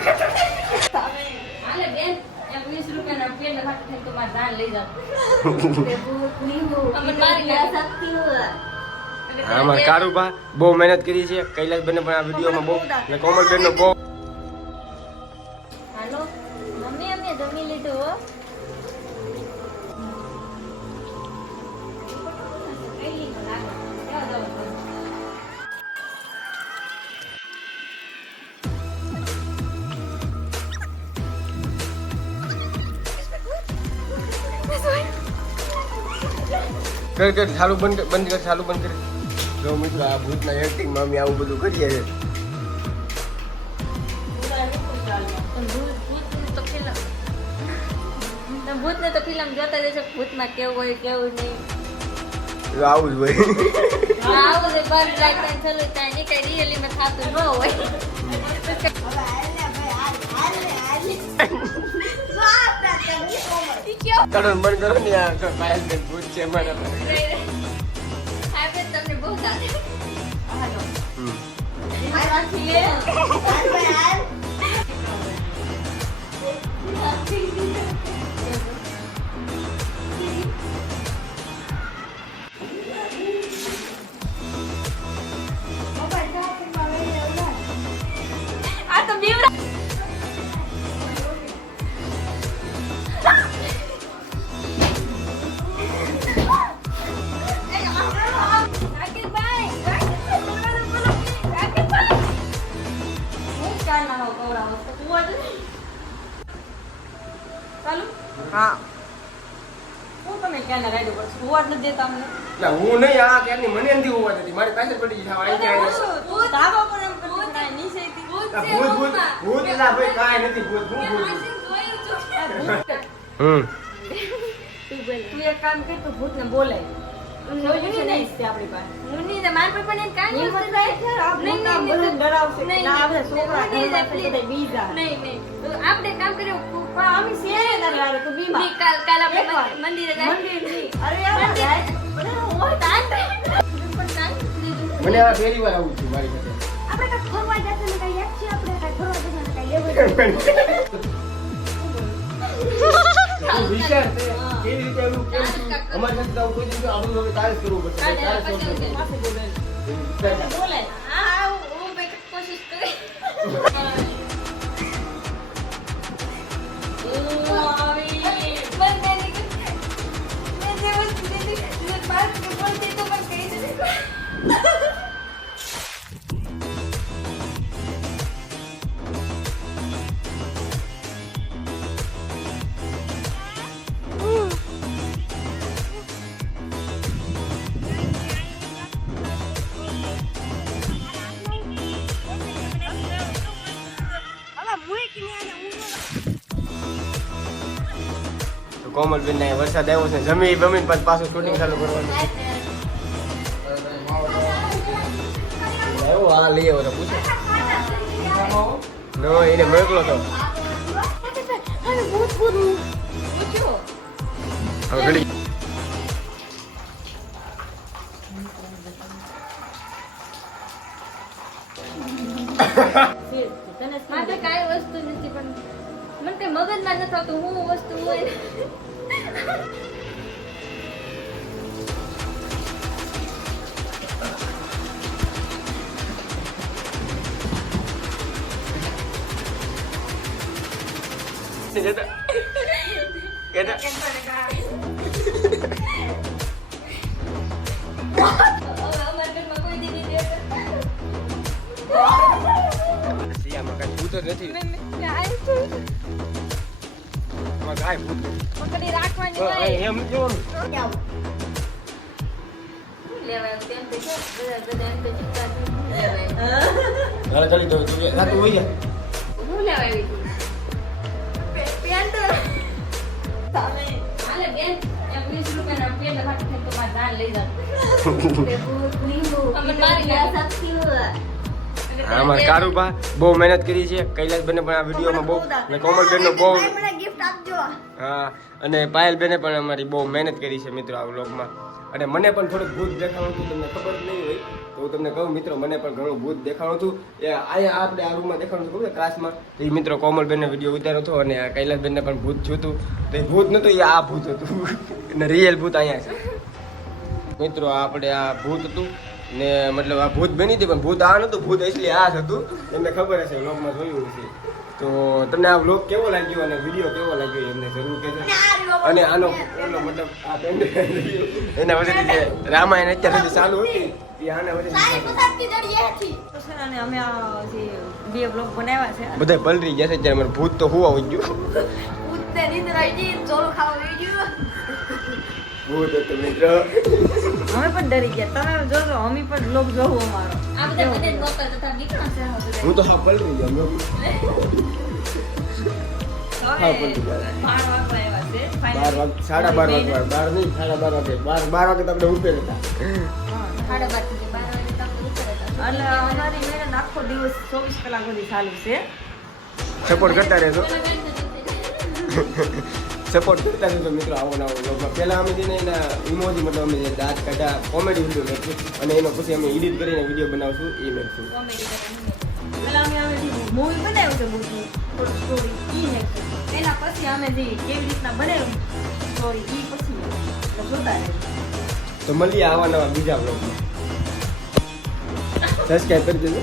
હાલે બેન 20 રૂપિયાના પેન ખાતે થઈને તો માર જાન લઈ જાવ તે ભૂત ની હો અમને મારી ગયા શક્તિ હો આમાં કારુબા બહુ મહેનત કરી છે કૈલાસબેને પણ આ વિડીયોમાં બહુ અને કોમલબેનનો બહુ હાલો મમ્મી અમે જમી લીધું હો કર ચાલુ બંધ કર ચાલુ બંધ કર જો મિત્રો આ ભૂતના એક્ટિંગમાં અમે આવું બધું કરીએ છીએ ભૂતને તો ફિલ્મ જોતા રહેશે ભૂતમાં કેવું હોય કેવું નહીં આવું જ હોય આવું છે બંધ લાગતા ચાલુ ત્યાં ની કઈ રિયલીમાં થતું ન હોય તડન બંધ કરો ને આ પાયલ બેન ભૂત છે મારા આપણે તમને બહુ દાદે હાલો આ તો બીવડા હા હું તમે ક્યાં રાઈડ ઉપર સુવાટ નથી દેતા અમને ના હું નહીં આ ક્યારની મને નથી હોવા નથી મારી પાસે પડી જાવ આવી જાય ધાબા પર એમ ભૂત નીચેથી ભૂત ના ભાઈ કાંઈ નથી ભૂત હું તું એક કામ કર તું ભૂતને બોલાય જોયું છે નહીં તે આપણી પાસે હું નહીં માર પર પણ એક કામ નહીં આપણે કામ કર્યું અમે શેરે દરવારે તું બીમાર કાલ આપણે મંદિરે જાય અરે યાર મને આ પહેલી વાર આવું છું મારી સાથે આપણે કાક ફરવા જશે ને કઈ યાદ છે આપણે કાક ફરવા જશે ને કઈ લેવું તું વિચાર છે કેવી રીતે એવું કેમ છું અમારી સાથે તો કોઈ દિવસ આપણું હવે તારે જ કરવું પડશે તારે બોલે હા હું બે કોશિશ કરી કોમલબેન ને વરસાદ આવ્યો છે જમી બમીને પછી પાછું શૂટિંગ ચાલુ કરવાનું આવ્યો આ લઈ આવ્યો તો પૂછો નો એને મોકલો તો હવે ઘડી મારે કાંઈ વસ્તુ નથી પણ મને કઈ મગજમાં નથી આવતું હું વસ્તુ હોય નથી પકડી રાખવાની હોય એમ કેવું લેવાય તેમ તો છે બધા એમ તો ચિંતા લેવાય હાલ ચાલી દો તું રાત હોઈ જા હું લેવાય પેન તો તમે હાલે બેન 20 રૂપિયાના પેન ખાતે થઈને તો માર જાન લઈ જાવ તે ભૂત ની હો અમને મારી ગયા શક્તિ હો આમાં કારુબા બહુ મહેનત કરી છે કૈલાસબેને પણ આ વિડીયોમાં બહુ અને કોમલબેનનો બહુ મને ગિફ્ટ આપજો હા અને પાયલબેને પણ અમારી બહુ મહેનત કરી છે મિત્રો આ વ્લોગમાં અને મને પણ થોડુંક ભૂત દેખાણું હતું, તમને ખબર જ નહીં હોય તો હું તમને કહું મિત્રો, મને પણ ઘણું ભૂત દેખાણું હતું. એ અહીંયા આપણે આ રૂમમાં દેખાણું હતું ખબર ક્લાસમાં, તો એ મિત્રો કોમલબેનનો વિડીયો ઉતાર્યો હતો અને આ કૈલાસબેનને પણ ભૂત થયું હતું. તો એ ભૂત નહોતું, એ આ ભૂત હતું અને રિયલ ભૂત અહીંયા છે મિત્રો. આપણે આ ભૂત હતું ને મતલબ આ ભૂત બની હતી, પણ ભૂત આ નહોતું, ભૂત એટલે આ જ હતું. તમને ખબર હશે, વ્લોગમાં જોયું હશે. તો તમને આ વ્લોગ કેવો લાગ્યો અને વિડીયો કેવો લાગ્યો એમને જરૂર કહેજો. અને આનો ઓલો મતલબ આ પેન્ડ એના વચ્ચે જે રામાયણ અત્યાર સુધી ચાલુ હતી એ આના વચ્ચે અને અમે આ જે બે બ્લોગ બનાવ્યા છે બધા પલરી ગયા છે. અત્યારે મારું ભૂત તો હું આવી ગયું, ઉત્તે નીંદર આવી ગઈ, ચોલું ખાવા આવી ગયું. ભૂત હતું મિત્ર. અમે પણ ડરી ગયા. તમે જોજો, અમે પણ બ્લોગ જોવો અમારો. આ બધા મને નોકર તથા દીકરા છે. હું તો હા પલરી ગયો. હવે 12 વાગવા આવ્યા છે. 12 વાગે 12:30 વાગે 12 નહીં 12:30 વાગે 12 વાગે તો આપણે ઉપર હતા. 12:30 થી 12 વાગે તક ઉપર હતા. એટલે અમારી મહેનત આખો દિવસ 24 કલાક સુધી ચાલુ છે. સપોર્ટ કરતા રહેજો, સપોર્ટ કરતા રહેજો મિત્રો. આવો નવો વ્લોગમાં પહેલાં અમે જેને એના ઇમોજી મતલબ અમે જે દાંત કાઢ્યા કોમેડી વિડીયો મેળવીશું અને એનો પછી અમે એડિટ કરીને વિડીયો બનાવશું એ મેળવીશું. પેલા અમે મૂવી બનાવ્યું છે, મૂવી થોડું સ્ટોરી ઈ નાખ્યું. એના પછી અમે જે કેવી રીતના બનાવ્યું સ્ટોરી ઈ પછી જોતા રહે. તો મળીએ આવા નવા બીજા વ્લોગમાં. સબસ્ક્રાઈબ કરી દેજો.